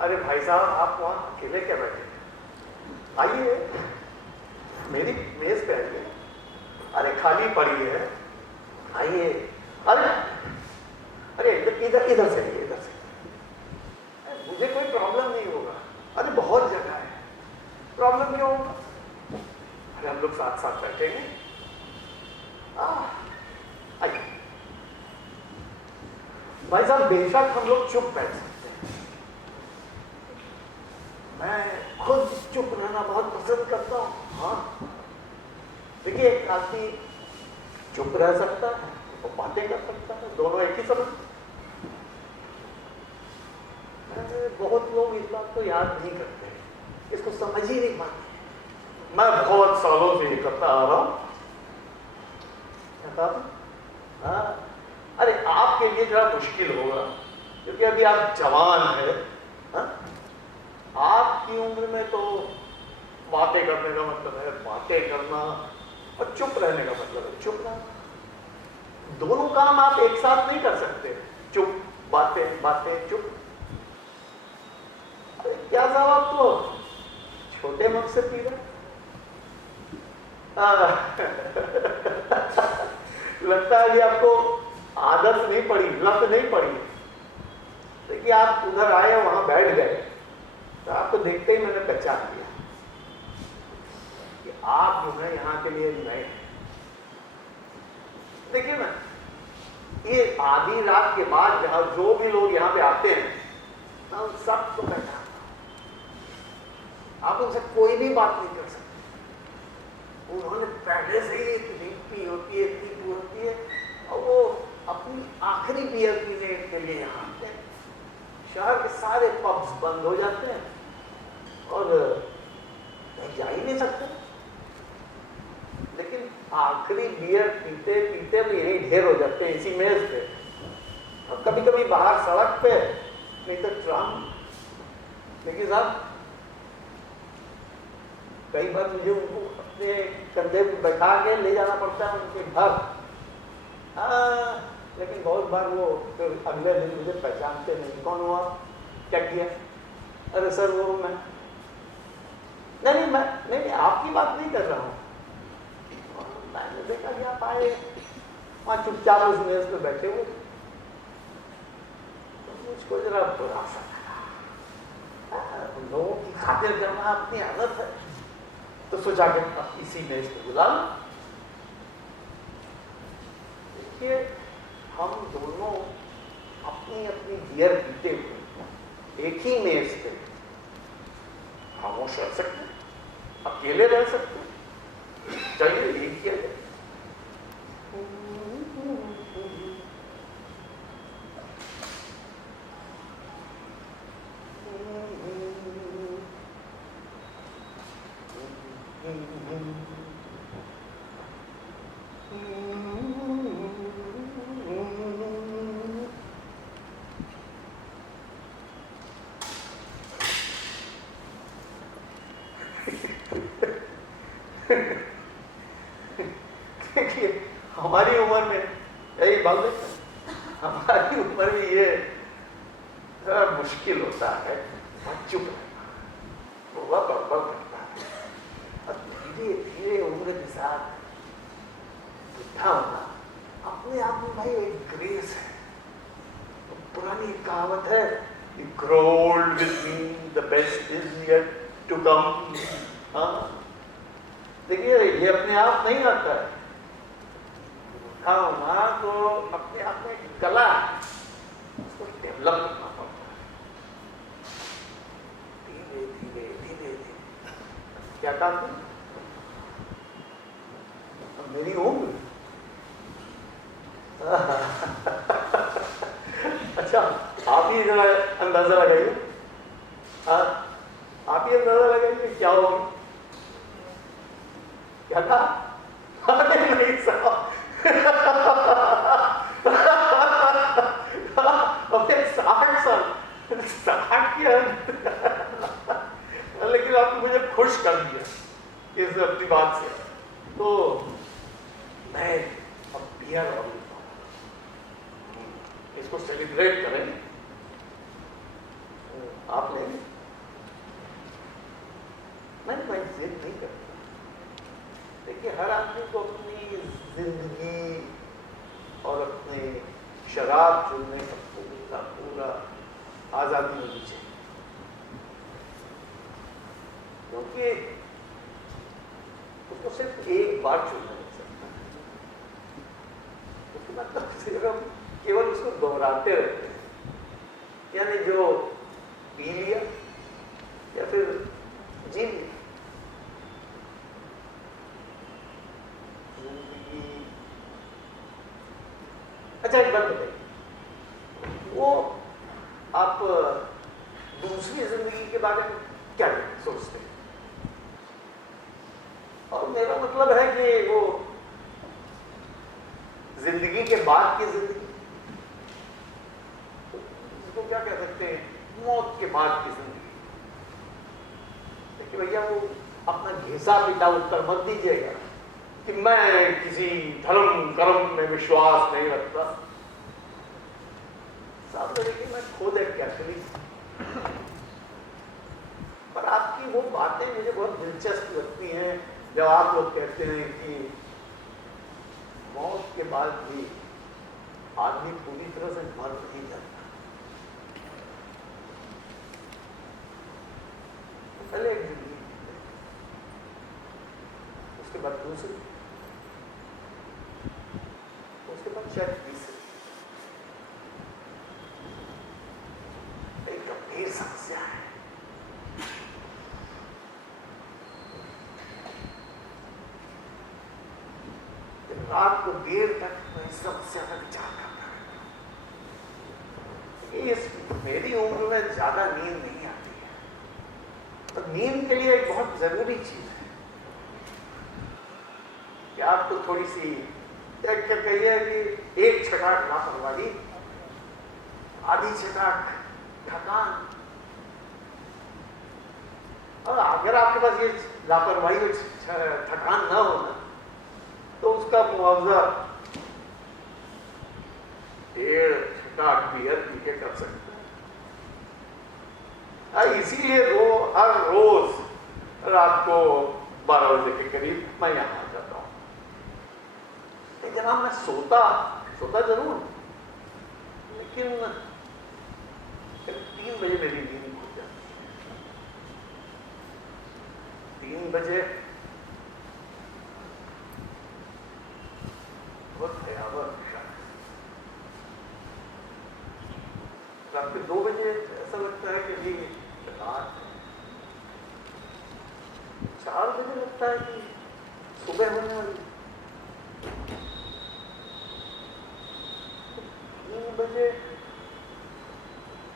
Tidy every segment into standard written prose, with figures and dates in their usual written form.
अरे भाई साहब, आप वहां अकेले क्या बैठे? आइए, मेरी मेज पे आइए। अरे खाली पड़ी है, आइए। अरे अरे इधर इधर से, इधर से। मुझे कोई प्रॉब्लम नहीं होगा। अरे बहुत जगह है, प्रॉब्लम क्यों होगा? अरे हम लोग साथ साथ बैठेंगे। आइए भाई साहब, बेशक हम लोग चुप बैठ सकते हैं। मैं खुद चुप रहना बहुत पसंद करता हूं। हाँ देखिए, एक आदमी चुप रह सकता है और बातें कर सकता है, दोनों एक ही समय। बहुत लोग इस बात को याद नहीं करते, इसको समझ ही नहीं पाते। मैं बहुत सालों से ये करता आ रहा हूं। अरे आपके लिए जरा मुश्किल होगा, क्योंकि अभी आप जवान है। आपकी उम्र में तो बातें करने का मतलब है बातें करना, और चुप रहने का मतलब है चुप रहना। दोनों काम आप एक साथ नहीं कर सकते, चुप बातें, बातें चुप। अरे क्या साहब, आप तो छोटे मग से पी रहे। लगता है कि आपको आदत नहीं पड़ी, लत नहीं पड़ी। देखिए, आप उधर आए, वहां बैठ गए, तो आपको देखते ही मैंने पहचान लिया कि आप जो है यहाँ के लिए नए हैं। देखिए ना, ये आधी रात के बाद जहां जो भी लोग यहाँ पे आते हैं, मैं उन सब को पहचानता हूं। आप उनसे कोई भी बात नहीं कर सकते। उन्होंने पहले से ही इतनी पी होती है, इतनी पी होती है, और वो अपनी आखिरी बियर पीने के लिए यहाँ आते हैं। शहर के सारे पब्स बंद हो जाते हैं और कहीं जा ही नहीं सकते, लेकिन आखिरी बियर पीते पीते भी यही ढेर हो जाते हैं इसी मेज पे। और कभी कभी बाहर सड़क पे, नहीं तो ट्राम। लेकिन साहब, कई बार मुझे उनको अपने कंधे पे बैठा के ले जाना पड़ता है उनके घर। लेकिन बहुत बार वो फिर अगले दिन मुझे पहचानते नहीं। कौन हुआ, क्या किया? अरे सर वो मैं नहीं, मैं नहीं, आपकी बात नहीं कर रहा हूँ। मैंने देखा कि आप आए, वहां चुपचाप उस मेज पे बैठे हुए, तो मुझको जरा बुरा सा लगा। लोगों की खातिर करना अपनी आदत है, तो सोचा कि इसी मेज पे बुला लो। देखिए, हम दोनों अपनी अपनी बियर पीते हुए एक ही मेज पे खामोश रह सकते, अकेले रह सकते। चलिए यही किया जाए। देखिए, हमारी उम्र में यही बात है, हमारी उम्र में ये मुश्किल होता है, चुप रहना, बुआ बड़बड़ करता है। अब धीरे धीरे उम्र के साथ बुढ़ा होना अपने आप में भाई एक ग्रेस है। तो पुरानी कहावत है, grow old with me, the best is yet to come। हाँ, देखिए, ये अपने आप नहीं आता है। बुढ़ा तो अपने आप में एक कला है, उसको डेवलप करना पड़ता है धीरे धीरे धीरे धीरे। क्या काम है? मेरी उम्र अच्छा, आप ही जरा अंदाजा लगाइए। आप ही अंदाजा लगाइए क्या होगी। क्या था? अरे नहीं साहब, अबे 60 साल, 60 के। लेकिन आपने मुझे खुश कर दिया इस अपनी बात से। तो मैं अब बियर और लेता हूँ, इसको सेलिब्रेट करेंगे। आप लेंगे? मैं जिद नहीं करता। देखिए, हर आदमी को अपनी जिंदगी और अपने शराब चुनने का पूरा आजादी होनी चाहिए, क्योंकि उसको सिर्फ एक बार चुनना नहीं सकता, क्योंकि मतलब सिर्फ हम केवल उसको दोहराते रहते हैं। यानी जो पी लिया या फिर जी लिया, जिंदगी। अच्छा, एक बात बताइए, वो आप दूसरी जिंदगी के बारे में क्या सोचते हैं? और मेरा मतलब है कि वो जिंदगी के बाद की जिंदगी, इसको क्या कह सकते हैं, मौत के बाद की जिंदगी। देखिए भैया, वो अपना घिसा पिटा उत्तर मत दीजिएगा कि मैं किसी धर्म कर्म में विश्वास नहीं रखता। साहब, देखिए, मैं खुद एक कैथोलिक, पर आपकी वो बातें मुझे बहुत दिलचस्प लगती हैं जब आप लोग कहते हैं कि मौत के बाद भी आदमी पूरी तरह से मर नहीं जाता। पहले एक जिंदगी, उसके बाद दूसरी, उसके बाद शायद तीसरी। एक गंभीर समस्या है। रात को देर तक मैं इस समस्या का विचार करता रहता। मेरी उम्र में ज्यादा नींद नहीं आती है, तो नींद के लिए एक बहुत जरूरी चीज है कि आपको थोड़ी सी, क्या कहिए कि एक छटाक लापरवाही, आधी छटाक थकान। और अगर आपके पास ये लापरवाही और थकान ना हो ना, तो उसका मुआवजा 1.5 छटाक बियर पी के कर सकते हैं। इसीलिए हर रोज रात को 12 बजे के करीब मैं यहां आ जाता हूं। जनाब, मैं सोता जरूर, लेकिन 3 बजे मेरी नींद खुल जाती है। 3 बजे बहुत भयावह दिशा है। रात के 2 बजे ऐसा लगता है कि ये रात है। 4 बजे लगता है कि सुबह होने वाली। 3 बजे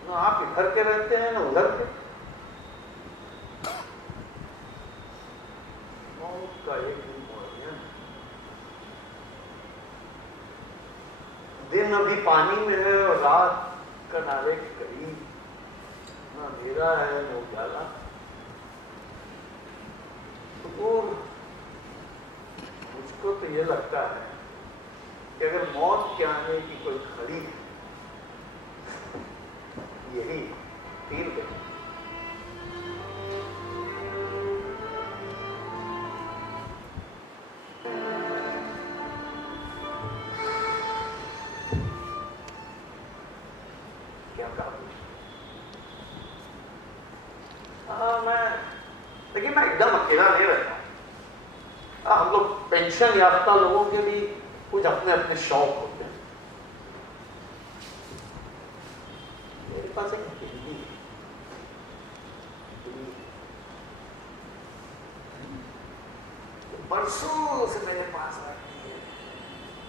ना आप इधर के रहते हैं ना उधर के। मौत का एक दिन अभी पानी में है और रात किनारे के करीब, ना अंधेरा है ना उजाला। तो मुझको तो ये लगता है कि अगर मौत के आने की कोई घड़ी है, यही 3 बजे। देखिए, मैं एकदम अकेला नहीं रहता। हम लोग पेंशन याफ्ता लोगों के भी कुछ अपने अपने शौक होते हैं। मेरे पास एक बिल्ली है, बरसों से मेरे पास रहती है,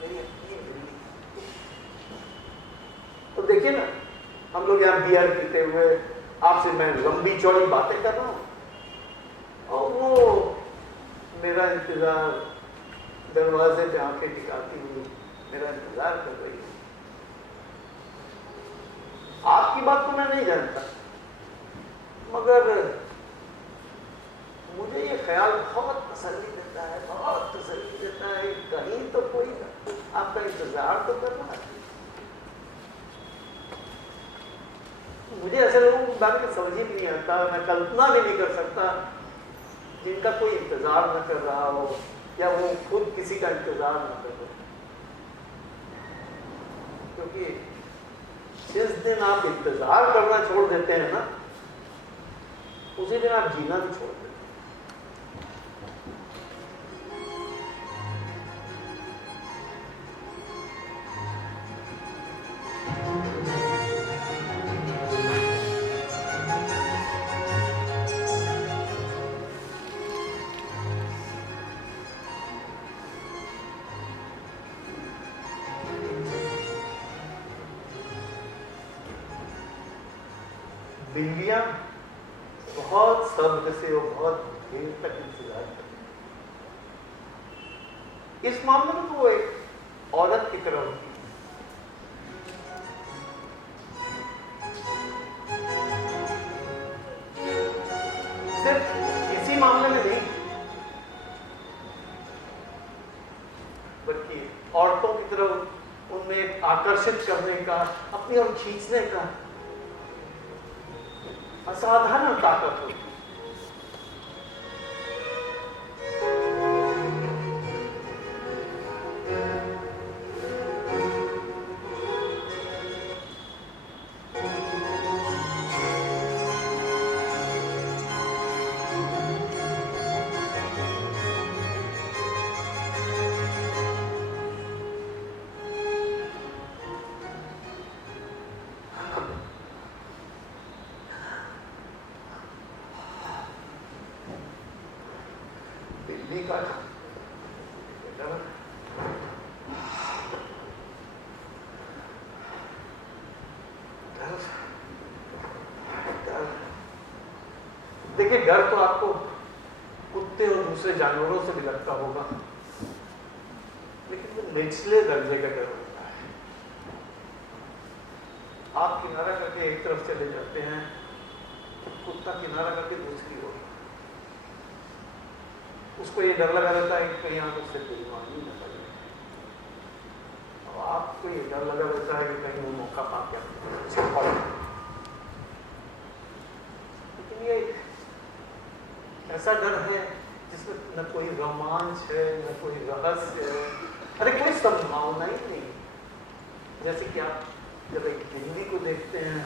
मेरी अपनी बिल्ली। तो देखिए ना, हम लोग यहाँ बियर पीते हुए आपसे मैं लंबी चौड़ी बातें कर रहा हूँ और वो मेरा इंतजार दरवाजे पे आंखें टिकाती हुई मेरा इंतजार कर रही है। आपकी बात तो मैं नहीं जानता, मगर मुझे ये ख्याल बहुत तसल्ली देता है, बहुत तसल्ली देता है, कहीं तो कोई आपका इंतजार तो कर रहा है। मुझे ऐसे लोगों के बारे में समझ ही नहीं आता, मैं कल्पना भी नहीं कर सकता जिनका कोई इंतजार न कर रहा हो या वो खुद किसी का इंतजार न कर रहे। क्योंकि जिस दिन आप इंतजार करना छोड़ देते हैं ना, उसी दिन आप जीना भी छोड़ देते हैं। बिल्लियां बहुत सब्र से और बहुत देर तक इंतजार करती। इस मामले में तो वो एक औरत की तरह होती है। सिर्फ इसी मामले में नहीं, बल्कि औरतों की तरफ उनमें आकर्षित करने का, अपनी ओर खींचने का असाधारण ताकत होती है। देखिए, डर तो आपको कुत्ते और दूसरे जानवरों से भी लगता होगा, लेकिन वो निचले दर्जे का डर होता है। आप किनारा करके एक तरफ चले जाते हैं, कुत्ता किनारा करके दूसरी ओर। उसको ये डर लगा रहता है कि कहीं आप उससे बेईमानी न करें, और आपको ये डर लगा रहता है कि कहीं वो मौका पा के उसे पकड़। लेकिन ये ऐसा डर है जिसमें न कोई रोमांच है, न कोई रहस्य है, अरे कोई संभावना ही नहीं। जैसे कि आप जब एक बिल्ली को देखते हैं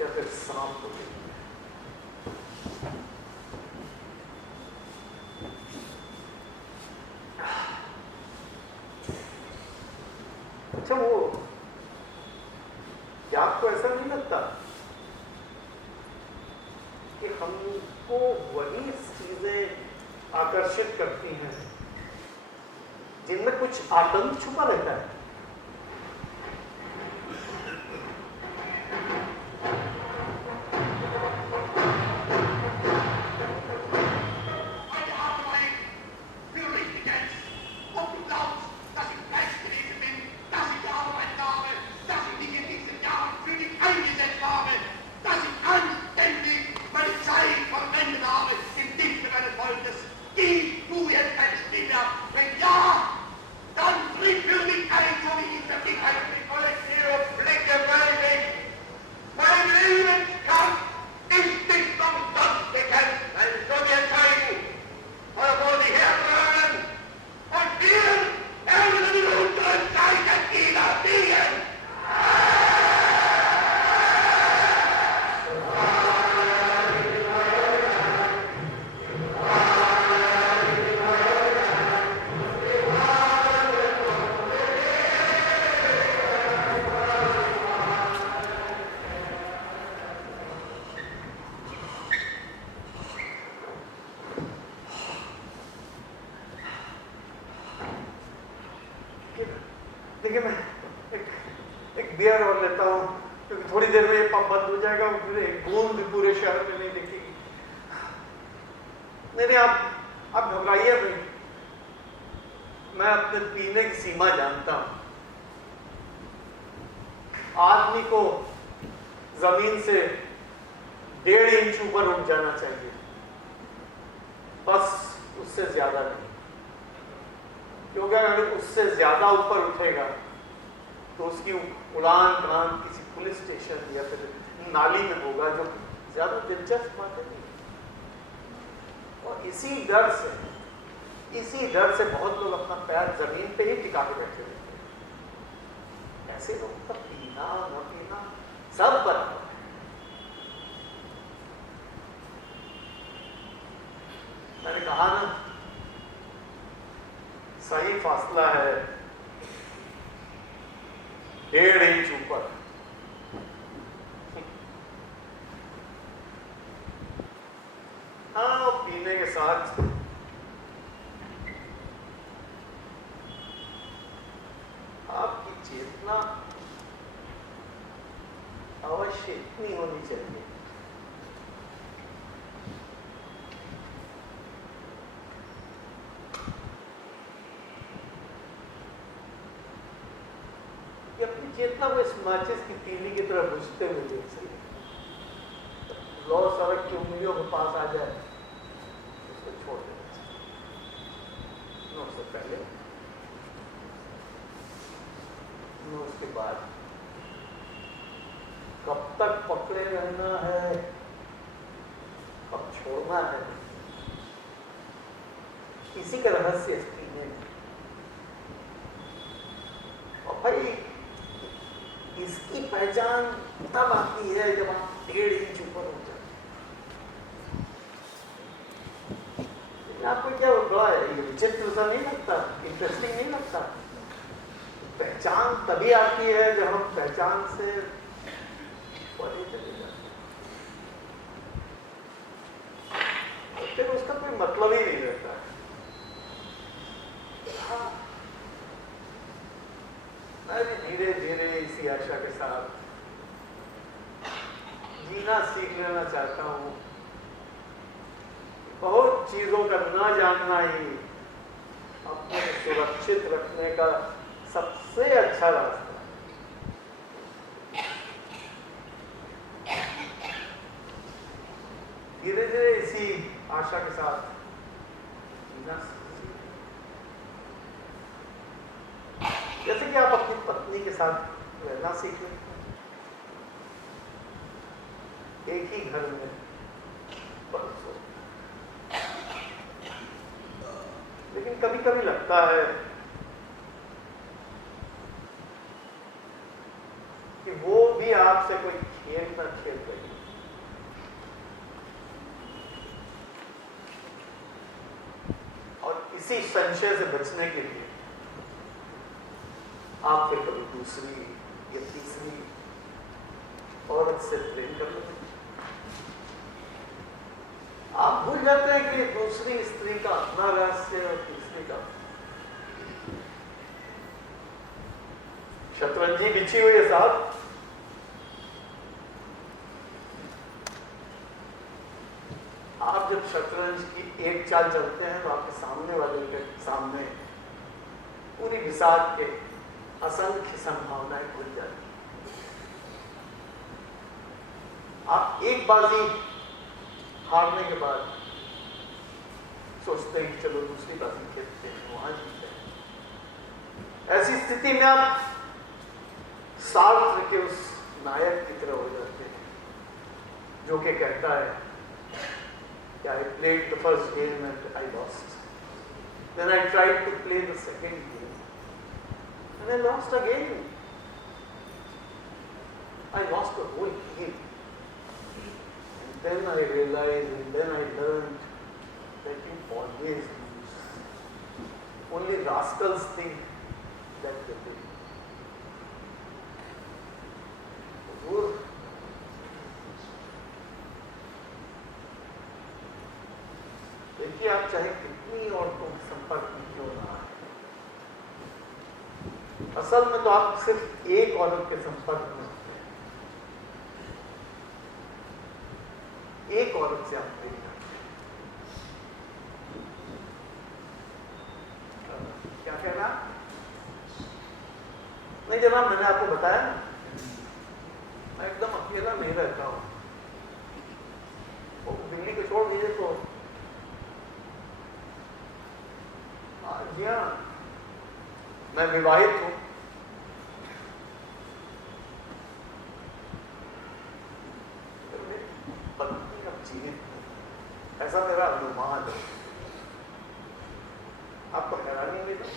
या फिर सांप को देखते हैं। अच्छा, वो क्या आपको ऐसा नहीं लगता कि हमको वही चीजें आकर्षित करती हैं जिनमें कुछ आतंक छुपा रहता है? देखिए, मैं एक बियर और लेता हूँ, क्योंकि थोड़ी देर में ये पंप बंद हो जाएगा और फिर एक बूंद भी पूरे शहर में नहीं दिखेगी। नहीं, आप घबराइए नहीं, मैं अपने पीने की सीमा जानता हूँ। आदमी को जमीन से 1.5 इंच ऊपर उठ जाना चाहिए, बस उससे ज्यादा नहीं, क्योंकि अगर उससे ज्यादा ऊपर उठेगा तो उसकी उड़ान कान किसी पुलिस स्टेशन या फिर नाली में होगा, जो ज्यादा दिलचस्प बातें नहीं। और इसी डर से बहुत लोग अपना पैर जमीन पे ही टिका के बैठे रहते हैं। ऐसे लोग का पीना न पीना सब बराबर है। मैंने कहा ना, सही फासला है 1.5 इंच ऊपर। हाँ, पीने के साथ आपकी चेतना अवश्य इतनी होनी चाहिए कि अपनी चेतना को इस माचिस की तीली की तरह बुझते हुए देख सके। लौ सड़क की उंगलियों के पास आ जाए, उसको छोड़ देना चाहिए। न उससे पहले न उसके बाद। कब तक पकड़े रहना है, अब छोड़ना है, इसी का रहस्य इस पीने में। और भाई इसकी पहचान तब आती है जब आप 1.5 इंच ऊपर हो जाए। आपको क्या बड़ा विचित्र सा नहीं लगता, इंटरेस्टिंग नहीं लगता? पहचान तभी आती है जब हम पहचान से परे चले जाते हैं, फिर उसका कोई मतलब ही नहीं रहता है। हाँ, मैं भी धीरे धीरे इसी आशा के साथ जीना सीख लेना चाहता हूँ। बहुत चीजों का न जानना ही अपने सुरक्षित रखने का सबसे अच्छा रास्ता है। धीरे धीरे इसी आशा के साथ जीना सीखिए। जैसे कि आप अपनी पत्नी के साथ रहना सीख लेते हैं, एक ही घर में बरसों। लेकिन कभी कभी लगता है कि वो भी आपसे कोई खेल न खेल रही है। और इसी संशय से बचने के लिए आप फिर कभी दूसरी या तीसरी औरत से प्रेम कर लेते हैं। आप भूल जाते हैं कि दूसरी स्त्री का अपना रहस्य और तीसरी का। शतरंजी बिछी हुई है साहब, आप जब शतरंज की एक चाल चलते हैं तो आपके सामने वाले के सामने पूरी विसात के असंख्य संभावनाएं खुल जाती हैं। आप एक बाजी हारने के बाद सोचते हैं कि चलो दूसरी बाजी खेलते हैं, वहां जीते हैं। ऐसी स्थिति में आप सार्त्र के उस नायक की तरह हो जाते हैं जो कि कहता है कि I played the first game and I lost. Then I tried to play the second game and I lost again. I lost the whole game. Then I realized and then I learned that you always lose. Only rascals think that they win. देखिए, आप चाहे कितनी औरतों के संपर्क में क्यों ना आए, असल में तो आप सिर्फ एक औरत के संपर्क में होते हैं। एक औरत से आप प्रेम करते हैं। क्या कहना? नहीं जनाब, मैंने आपको बताया ना, मैं एकदम अकेला नहीं रहता हूं। वो बिल्ली को छोड़ दीजिए तो जी हाँ, मैं विवाहित हूं। पत्नी अब जीवित नहीं, ऐसा मेरा अनुमान है। आपको हैरानी हुई ना?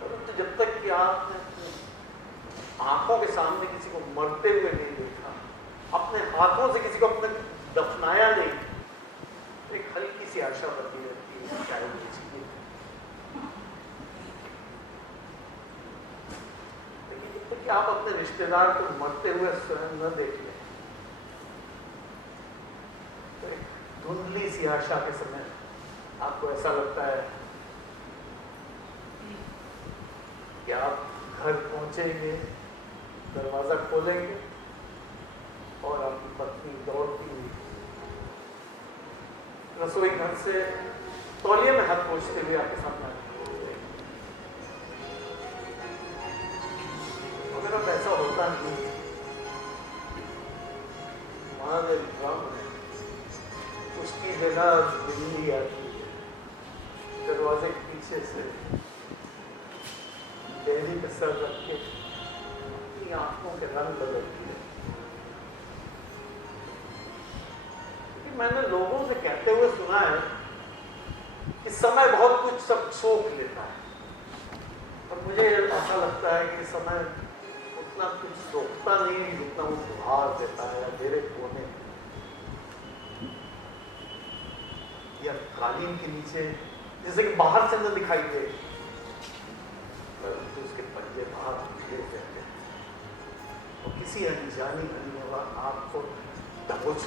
परंतु जब तक कि आपने आंखों के सामने किसी को मरते हुए नहीं देखा, अपने हाथों से किसी को अपने दफनाया नहीं, एक हल्की सी आशा बनी रहती है, शायद ये चीजें। लेकिन जब तक कि आप अपने रिश्तेदार को मरते हुए स्वयं न देख लें, तो एक धुंधली सी आशा के समय आपको ऐसा लगता है कि आप घर पहुंचेंगे, दरवाजा खोलेंगे और आपकी पत्नी दौड़ती हुई रसोई घर से तौलिए में हाथ पोंछते हुए आपके सामने अगर अब ऐसा होता नहीं, उसकी जगह बिल्ली आती है दरवाजे के पीछे से, देहरी पे सर रख के अपनी आंखों के रंग बदलती है। मैंने लोगों से कहते हुए सुना है कि समय बहुत कुछ सब सोख लेता है, और मुझे ऐसा लगता है कि समय उतना कुछ सोखता नहीं जितना वो सुधार देता है, मेरे कोने या कालीन के नीचे, जैसे कि बाहर से न दिखाई दे, तो उसके पंजे बाहर निकले रहते हैं और किसी अनजानी धन्यवाद आपको दबोच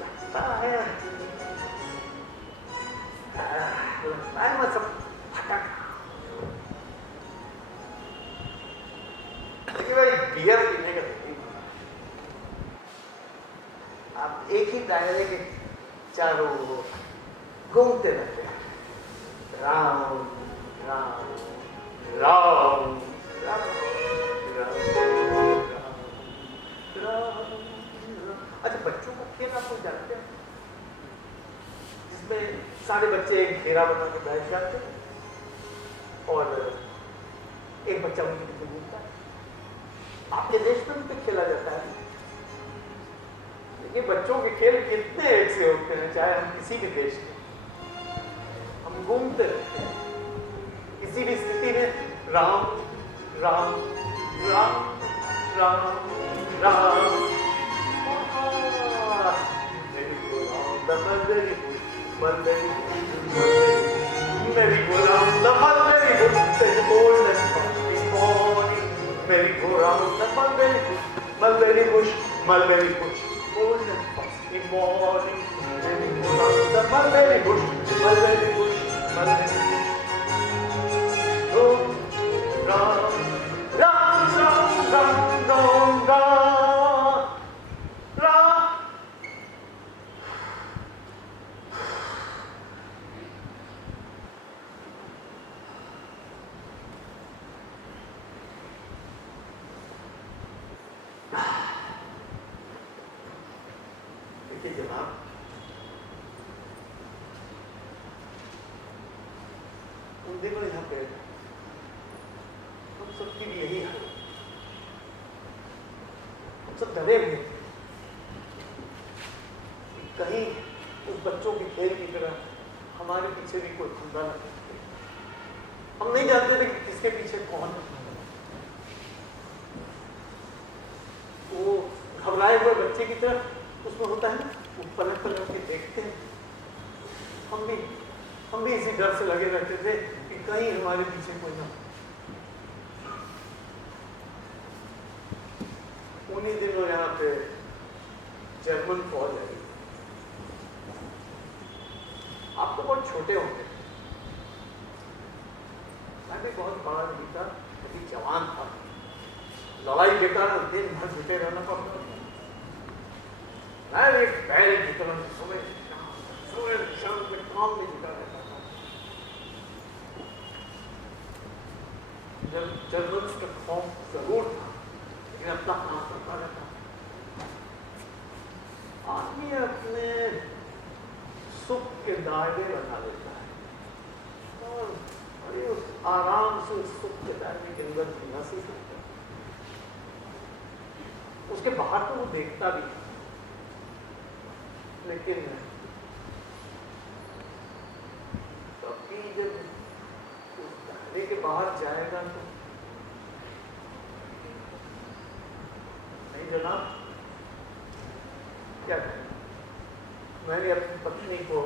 लगता है मतलब फटक। देखिए भाई, बियर पीने का आप एक ही दायरे के चारों घूमते रहते हैं, राम राम राम राम राम। अच्छा, बच्चों का खेल आप लोग जानते हैं, जिसमें सारे बच्चे एक घेरा बना के बैठ जाते हैं और एक बच्चा उनके पीछे घूमता है। आपके देश में भी तो खेला जाता है। ये बच्चों के खेल कितने एक से होते हैं, चाहे हम किसी भी देश के, हम घूमते रहते हैं किसी भी स्थिति में, राम राम राम राम राम। मेरी गुलाम द मलबेरी बुश, मलबेरी मेरी गुलाम the mulberry bush, golden morning, मेरी गुलाम the mulberry bush, mulberry bush, mulberry bush, golden frosty morning, the mulberry bush, mulberry bush, mulberry bush. Ram, ram, ram, ram, ram, ram, ram, ram. देखिए जनाब, उन दिनों यहाँ पे हम सबकी भी यही हाल, हम सब डरे हुए थे कि कहीं उस बच्चों के खेल की तरह हमारे पीछे भी कोई खुदा न सकते। हम नहीं जानते थे कि किसके पीछे कौन है। वो घबराए हुए बच्चे की तरह उसमें होता है ना, वो पलट पलट के देखते हैं। हम भी इसी डर से लगे रहते थे कि कहीं हमारे पीछे कोई ना। उन्हीं दिनों यहाँ पे जर्मन फौज आई। आप तो बहुत छोटे होंगे, मैं भी बहुत बड़ा नहीं था, अभी जवान था। लड़ाई के कारण दिन भर जुटे रहना पड़ता था। मैं एक बैल की तरह सुबह शाम में काम में जुटा रहता था। जब जर्मन का खौफ जरूर था, लेकिन अपना काम करता रहता। दायरे बना लेता है और बड़े उस आराम से उस सुख के दायरे के अंदर जीना सीख लेता है। उसके बाहर तो वो देखता भी है, लेकिन कभी जब उस दायरे के बाहर जाएगा तो नहीं जनाब, क्या करें। मैंने अपनी पत्नी को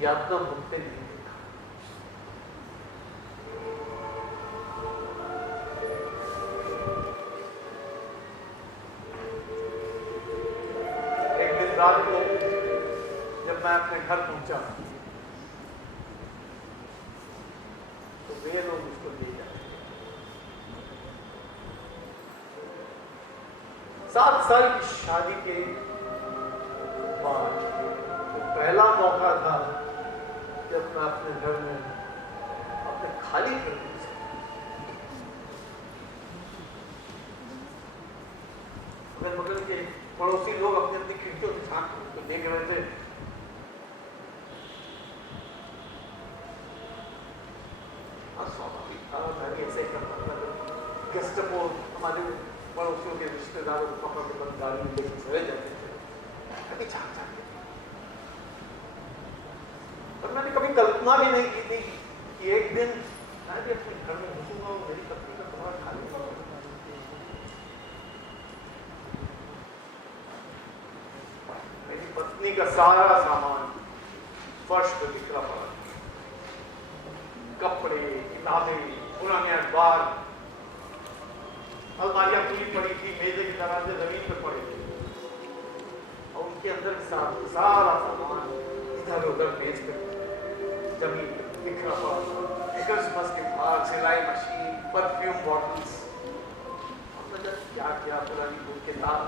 यातना भुगते नहीं देखा। एक दिन रात को जब मैं अपने घर पहुंचा तो वे लोग उसको ले जाए। 7 साल की शादी के बाद तो पहला मौका था जब मैं अपने घर में अपने खाली कर दी। अगल बगल के पड़ोसी लोग अपनी अपनी खिड़कियों से झांक तो देख रहे थे। स्वाभाविक था, मैं भी ऐसे करता था। गेस्टअपो हमारे पड़ोसियों के रिश्तेदारों को पकड़ के गाड़ी में लेकर चले जाते थे, कभी झांक झांक के। और मैंने कभी कल्पना भी नहीं की थी कि एक दिन मैं भी अपने घर में घुसूंगा और मेरी पत्नी का कमरा खाली होगा। मेरी पत्नी का सारा सामान फर्श पर बिखरा पड़ा, कपड़े, किताबें, पुराने अखबार, अलमारियां खुली पड़ी थी, मेजे की तरह से जमीन पर पड़े थे और उनके अंदर सारा सामान इधर उधर बेच कर जमीन पर बिखरा पड़ा। क्रिसमस के बाद सिलाई मशीन, परफ्यूम बॉटल्स, क्या क्या पुरानी बुक किताब,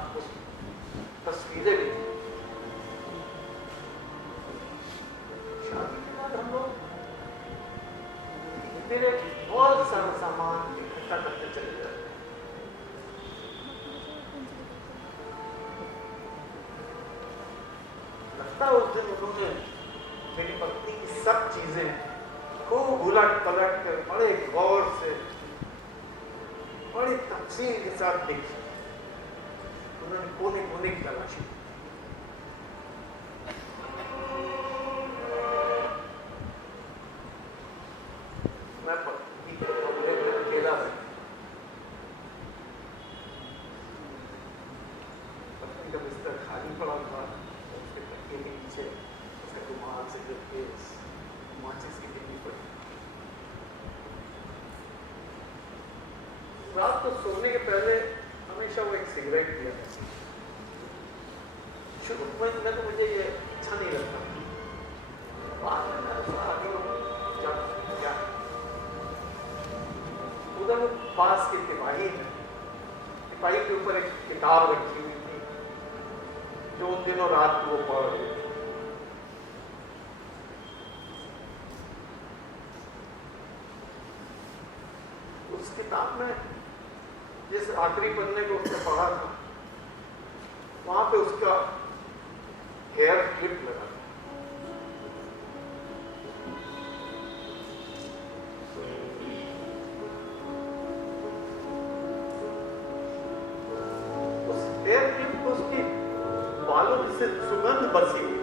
तस्वीरें भी थी। शादी के बाद हम लोग मेरे बहुत सारा सामान इकट्ठा करते चले जाते। लगता उस दिन उन्होंने मेरी पत्नी की सब चीजें खूब उलट पलट कर बड़े गौर से, बड़ी तफसील के साथ देखी। उन्होंने कोने कोने की तलाशी। मैं पत्नी के कमरे में अकेला था। पत्नी का बिस्तर खाली पड़ा था, उसके तकिए के नीचे उसके रुमाल से गिरके माचिस की टिक्की पड़ी। रात को सोने के पहले हमेशा वो एक सिगरेट पिया करती। शुरू में तो मुझे ये अच्छा नहीं लगता, बाद में मैं उसको आगे क्या उधर पास की तिमाही के ऊपर एक किताब रखी हुई थी जो उन दिनों रात को वो पढ़ रही थी। उस किताब में जिस आखिरी पन्ने को उसने पढ़ा था वहां पे उसका हेयर क्लिप लगा था। उस हेयर क्लिप को उसकी बालों से सुगंध बसी हुई